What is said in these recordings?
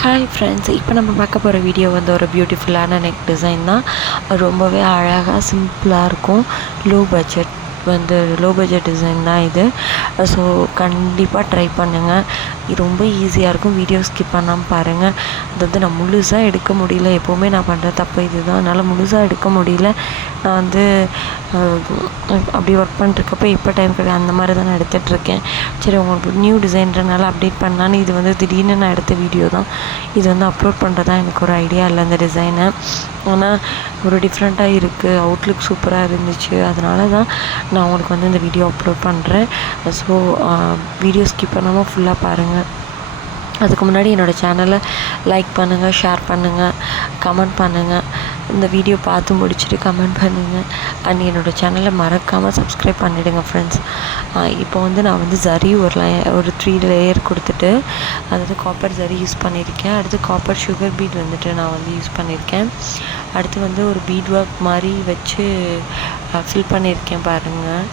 Hi friends, இப்போ நம்ம பார்க்க போகிற வீடியோ வந்து ஒரு பியூட்டிஃபுல்லான நெக் டிசைன் தான். ரொம்பவே அழகாக சிம்பிளாக இருக்கும். லோ பட்ஜெட் டிசைன் தான் இது. ஸோ கண்டிப்பாக ட்ரை பண்ணுங்கள். இது ரொம்ப ஈஸியாக இருக்கும். வீடியோ ஸ்கிப் பண்ணாமல் பாருங்கள். அதாவது நான் முழுசாக எடுக்க முடியல. எப்போவுமே நான் பண்ணுற தப்பு இது தான். என்னால் முழுசாக எடுக்க முடியல. நான் வந்து அப்படி ஒர்க் பண்ணிட்டுருக்கப்போ இப்போ டைம் கிடையாது, அந்த மாதிரி தான் நான் எடுத்துகிட்ருக்கேன். சரி, உங்களுக்கு நியூ டிசைன்றனால அப்டேட் பண்ணலான்னு இது வந்து திடீர்னு நான் எடுத்த வீடியோ தான். இது வந்து அப்லோட் பண்ணுறதா எனக்கு ஒரு ஐடியா இல்லை இந்த டிசைனை. ஆனால் ஒரு டிஃப்ரெண்ட்டாக இருக்குது, அவுட்லுக் சூப்பராக இருந்துச்சு. அதனால தான் நான் உங்களுக்கு வந்து இந்த வீடியோ அப்லோட் பண்ணுறேன். ஸோ வீடியோ ஸ்கிப் பண்ணாமல் ஃபுல்லாக பாருங்கள். அதுக்கு முன்னாடி என்னோடய சேனலை லைக் பண்ணுங்கள், ஷேர் பண்ணுங்கள், கமெண்ட் பண்ணுங்கள். இந்த வீடியோ பார்த்து முடிச்சுட்டு கமெண்ட் பண்ணுங்கள். அண்ட் என்னோடய சேனலை மறக்காமல் சப்ஸ்கிரைப் பண்ணிவிடுங்க ஃப்ரெண்ட்ஸ். இப்போ வந்து நான் வந்து ஜரி ஒரு 3 லேயர் கொடுத்துட்டு, அதாவது காப்பர் ஜரி யூஸ் பண்ணியிருக்கேன். அடுத்து காப்பர் சுகர் பீட் வந்துட்டு நான் வந்து யூஸ் பண்ணியிருக்கேன். அடுத்து வந்து ஒரு பீட் ஒர்க் மாதிரி வச்சு ஃபில் பண்ணியிருக்கேன் பாருங்கள்.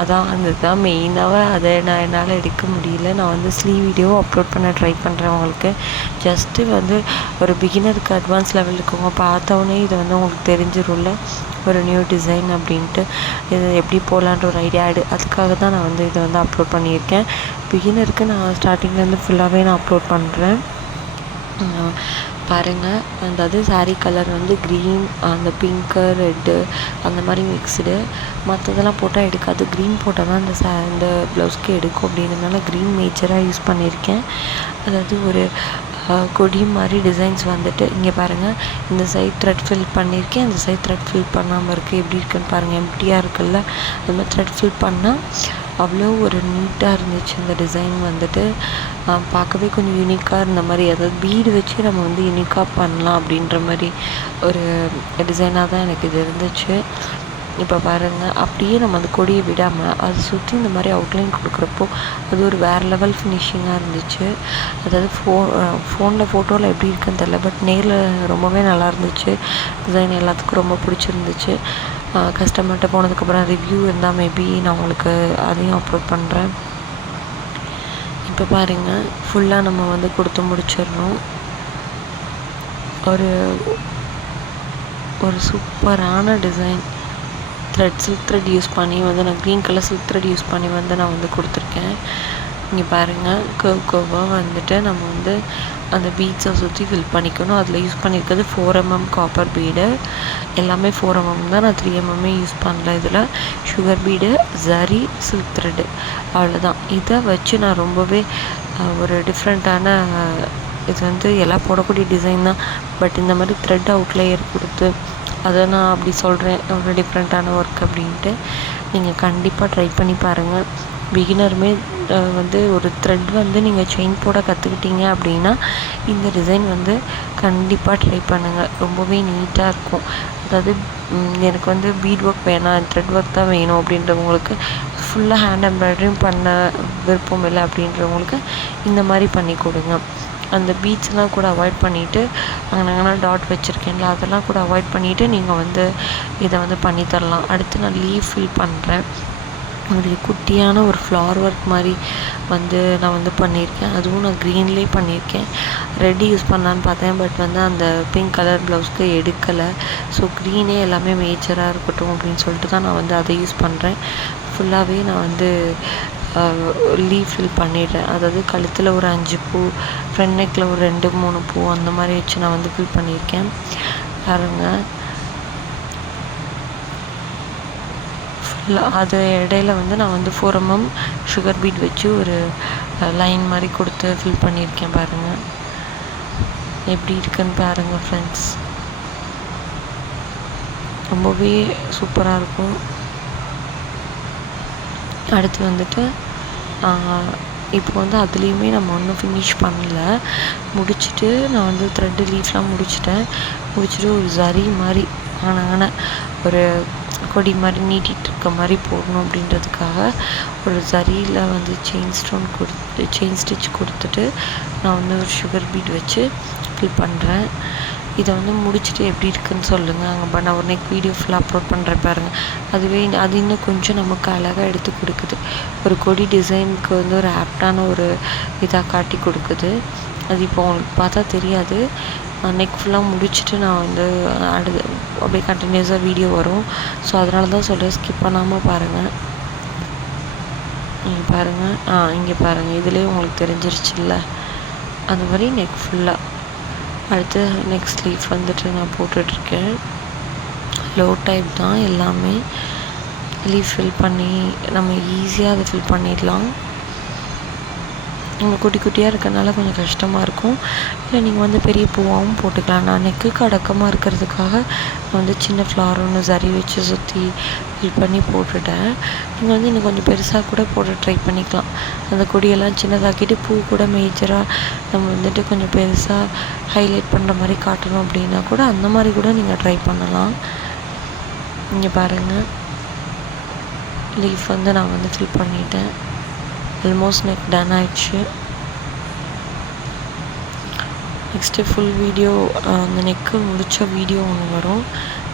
அதுதான் மெயினாக அதை என்னால் எடுக்க முடியல. நான் வந்து ஸ்லீவ் வீடியோ அப்லோட் பண்ண ட்ரை பண்ணுறேன் உங்களுக்கு. ஜஸ்ட்டு வந்து ஒரு பிகினருக்கு அட்வான்ஸ் லெவல் இருக்கவங்க பார்த்தோன்னே இதை வந்து உங்களுக்கு தெரிஞ்சிடும்ல, ஒரு நியூ டிசைன் அப்படின்ட்டு. இது எப்படி போகலான்ற ஒரு ஐடியா அதுக்காக தான் நான் வந்து இதை வந்து அப்லோட் பண்ணியிருக்கேன். பிகினருக்கு நான் ஸ்டார்டிங்லேருந்து ஃபுல்லாகவே நான் அப்லோட் பண்ணுறேன் பாருங்கள். அதாவது சாரீ கலர் வந்து க்ரீன், அந்த பிங்க்கு, ரெட்டு அந்த மாதிரி மிக்ஸ்டு. மற்றதெல்லாம் போட்டால் எடுக்காது. க்ரீன் போட்டால் தான் இந்த ப்ளவுஸ்க்கு எடுக்கும். அப்படின்றதுனால க்ரீன் மேஜராக யூஸ் பண்ணியிருக்கேன். அதாவது ஒரு கொடி மாதிரி டிசைன்ஸ் வந்துட்டு இங்கே பாருங்கள். இந்த சைட் த்ரெட் ஃபில் பண்ணியிருக்கேன், இந்த சைட் த்ரெட் ஃபில் பண்ணாமல் இருக்குது. எப்படி இருக்குன்னு பாருங்கள். எம்டியாக இருக்குல்ல, அது மாதிரி த்ரெட் ஃபில் பண்ணால் அவ்வளோ ஒரு நீட்டாக இருந்துச்சு. இந்த டிசைன் வந்துட்டு பார்க்கவே கொஞ்சம் யூனிக்காக இருந்த மாதிரி, அதாவது பீடு வச்சு நம்ம வந்து யூனிக்காக பண்ணலாம் அப்படின்ற மாதிரி ஒரு டிசைனாக தான் எனக்கு இது இருந்துச்சு. இப்போ பாருங்கள், அப்படியே நம்ம அந்த கொடியை விடாமல் அதை சுற்றி இந்த மாதிரி அவுட்லைன் கொடுக்குறப்போ அது ஒரு வேறு லெவல் ஃபினிஷிங்காக இருந்துச்சு. அதாவது ஃபோனில் ஃபோட்டோவில் எப்படி இருக்குன்னு தெரில, பட் நேரில் ரொம்பவே நல்லா இருந்துச்சு. டிசைன் எல்லாத்துக்கும் ரொம்ப பிடிச்சிருந்துச்சு. கஸ்டமர்கிட்ட போனதுக்கப்புறம் ரிவ்யூ இருந்தால் மேபி நான் உங்களுக்கு அதையும் அப்லோட் பண்ணுறேன். இப்போ பாருங்கள், ஃபுல்லாக நம்ம வந்து கொடுத்து முடிச்சிடணும். ஒரு சூப்பரான டிசைன். சில்க் த்ரெட் யூஸ் பண்ணி வந்து நான் green colour silk thread use பண்ணி வந்து நான் வந்து கொடுத்துருக்கேன். இங்கே பாருங்கள், கர்வாக வந்துட்டு நம்ம வந்து அந்த பீட்ஸை சுற்றி ஃபில் பண்ணிக்கணும். அதில் யூஸ் பண்ணியிருக்கிறது 4mm காப்பர் பீடு. எல்லாமே 4mm தான், நான் 3mm யூஸ் பண்ணல. இதில் sugar bead, zari, silk thread, அவ்வளோதான். இதை வச்சு நான் ரொம்பவே ஒரு டிஃப்ரெண்ட்டான, இது வந்து எல்லாம் போடக்கூடிய டிசைன் தான், பட் இந்த மாதிரி த்ரெட் அவுட்லேயர் கொடுத்து அதை நான் அப்படி சொல்கிறேன், ஒரு டிஃப்ரெண்ட்டான ஒர்க் அப்படின்ட்டு. நீங்கள் கண்டிப்பாக ட்ரை பண்ணி பாருங்கள். பிகினருமே வந்து ஒரு த்ரெட் வந்து நீங்கள் செயின் போட கற்றுக்கிட்டீங்க அப்படின்னா இந்த டிசைன் வந்து கண்டிப்பாக ட்ரை பண்ணுங்கள். ரொம்பவே நீட்டாக இருக்கும். அதாவது எனக்கு வந்து பீட் ஒர்க் வேணாம், த்ரெட் ஒர்க் தான் வேணும் அப்படின்றவங்களுக்கு, ஃபுல்லாக ஹேண்ட் எம்ப்ராய்டரியும் பண்ண விருப்பம் இல்லை அப்படின்றவங்களுக்கு இந்த மாதிரி பண்ணி கொடுங்க. அந்த பீட்ஸ்லாம் கூட அவாய்ட் பண்ணிவிட்டு, அங்கேனா டாட் வச்சுருக்கேன்ல, அதெல்லாம் கூட அவாய்ட் பண்ணிவிட்டு நீங்கள் வந்து இதை வந்து பண்ணித்தரலாம். அடுத்து நான் லீவ் ஃபில் பண்ணுறேன். ஒரு குட்டியான ஒரு ஃப்ளவர் ஒர்க் மாதிரி வந்து நான் வந்து பண்ணியிருக்கேன். அதுவும் நான் க்ரீன்லேயே பண்ணியிருக்கேன். ரெட் யூஸ் பண்ணலான்னு பார்த்தேன், பட் வந்து அந்த பிங்க் கலர் ப்ளவுஸ்க்கு எடுக்கலை. ஸோ க்ரீனே எல்லாமே மேஜராக இருக்கட்டும் அப்படின்னு சொல்லிட்டு தான் நான் வந்து அதை யூஸ் பண்ணுறேன். ஃபுல்லாகவே நான் வந்து லீவ் ஃபில் பண்ணிடுறேன். அதாவது கழுத்தில் ஒரு 5 பூ, ஃப்ரண்ட் நெக்கில் ஒரு 2-3 பூ அந்த மாதிரி வச்சு நான் வந்து ஃபில் பண்ணியிருக்கேன் பாருங்கள். அது இடையில வந்து நான் வந்து 4mm சுகர் பீட் வச்சு ஒரு லைன் மாதிரி கொடுத்து ஃபில் பண்ணியிருக்கேன் பாருங்கள். எப்படி இருக்குன்னு பாருங்கள் ஃப்ரெண்ட்ஸ். ரொம்பவே சூப்பராக இருக்கும். அடுத்து வந்துட்டு இப்போ வந்து அதுலேயுமே நம்ம ஒன்றும் ஃபினிஷ் பண்ணல. முடிச்சுட்டு நான் வந்து த்ரெட்டு லீஃப்லாம் முடிச்சுட்டு ஒரு ஜரி மாதிரி ஒரு கொடி மாதிரி நீட்டிகிட்டு இருக்க மாதிரி போடணும் அப்படின்றதுக்காக ஒரு ஜரியில் வந்து செயின் ஸ்டிச் கொடுத்துட்டு நான் வந்து ஒரு சுகர் பீட் வச்சு ஃபில் பண்ணுறேன். இதை வந்து முடிச்சுட்டு எப்படி இருக்குதுன்னு சொல்லுங்கள். அங்கே நான் ஒரு நெக் வீடியோ ஃபுல்லாக அப்லோட் பண்ணுறேன் பாருங்கள். அது இன்னும் கொஞ்சம் நமக்கு அழகாக எடுத்து கொடுக்குது. ஒரு கொடி டிசைனுக்கு வந்து ஒரு ஆப்டான ஒரு இதாக காட்டி கொடுக்குது. அது இப்போ உங்களுக்கு பார்த்தா தெரியாது. நெக் ஃபுல்லாக முடிச்சுட்டு நான் வந்து அடுத்து அப்படியே கண்டினியூஸாக வீடியோ வரும். ஸோ அதனால தான் சொல்கிறேன், ஸ்கிப் பண்ணாமல் பாருங்கள். இங்கே பாருங்கள், இங்கே பாருங்கள், இதுலேயே உங்களுக்கு தெரிஞ்சிருச்சுல்ல. அந்த மாதிரி நெக் ஃபுல்லாக. அடுத்து நெக் ஸ்லீவ் வந்துட்டு நான் போட்டுட்ருக்கேன். லோ டைப் தான் எல்லாமே. லீவ் ஃபில் பண்ணி நம்ம ஈஸியாக அதை ஃபில் பண்ணிடலாம். நீங்கள் குட்டி குட்டியாக இருக்கிறதுனால கொஞ்சம் கஷ்டமாக இருக்கும். இல்லை நீங்கள் வந்து பெரிய பூவாகவும் போட்டுக்கலாம். நான் நெக்குக்கு அடக்கமாக இருக்கிறதுக்காக நான் வந்து சின்ன ஃப்ளார் ஒன்று சரி வச்சு சுற்றி ஃபில் பண்ணி போட்டுட்டேன். நீங்கள் வந்து இன்னும் கொஞ்சம் பெருசாக கூட போட்டு ட்ரை பண்ணிக்கலாம். அந்த கொடியெல்லாம் சின்னதாக்கிட்டு பூ கூட மேஜராக நம்ம வந்துட்டு கொஞ்சம் பெருசாக ஹைலைட் பண்ணுற மாதிரி காட்டணும் அப்படின்னா கூட அந்த மாதிரி கூட நீங்கள் ட்ரை பண்ணலாம். இங்கே பாருங்கள், லீஃப் வந்து நான் வந்து ஃபில் பண்ணிட்டேன். ஆல்மோஸ்ட் நெக் டன் ஆயிடுச்சு. நெக்ஸ்ட்டு ஃபுல் வீடியோ அந்த நெக்கு முடித்த வீடியோ ஒன்று வரும்.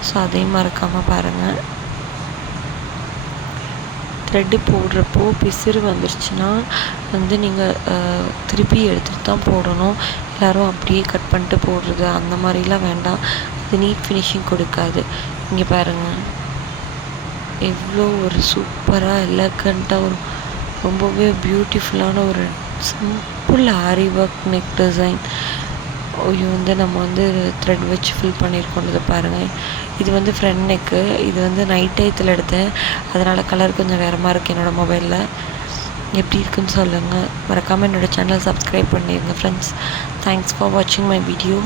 ஸோ அதையும் மறக்காமல் பாருங்கள். த்ரெட்டு போடுறப்போ பிசிறு வந்துருச்சுன்னா வந்து நீங்கள் திருப்பி எடுத்துகிட்டு தான் போடணும். எல்லோரும் அப்படியே கட் பண்ணிட்டு போடுறது அந்த மாதிரிலாம் வேண்டாம். அது நீட் ஃபினிஷிங் கொடுக்காது. இங்கே பாருங்கள், எவ்வளோ ஒரு சூப்பராக எலகண்ட்டாக ஒரு ரொம்பவே பியூட்டிஃபுல்லான ஒரு சிம்பிள் ஆரி ஒர்க் நெக் டிசைன். இது வந்து நம்ம வந்து த்ரெட் வச்சு ஃபில் பண்ணியிருக்கோன்றதை பாருங்கள். இது வந்து ஃப்ரண்ட் நெக்கு. இது வந்து நைட் டயத்தில் எடுத்தேன், அதனால் கலர் கொஞ்சம் வேறு மாதிரி இருக்குது என்னோடய மொபைலில். எப்படி இருக்குன்னு சொல்லுங்கள். மறக்காமல் என்னோடய சேனலை சப்ஸ்கிரைப் பண்ணிடுங்க ஃப்ரெண்ட்ஸ். தேங்க்ஸ் ஃபார் வாட்சிங் மை வீடியோ.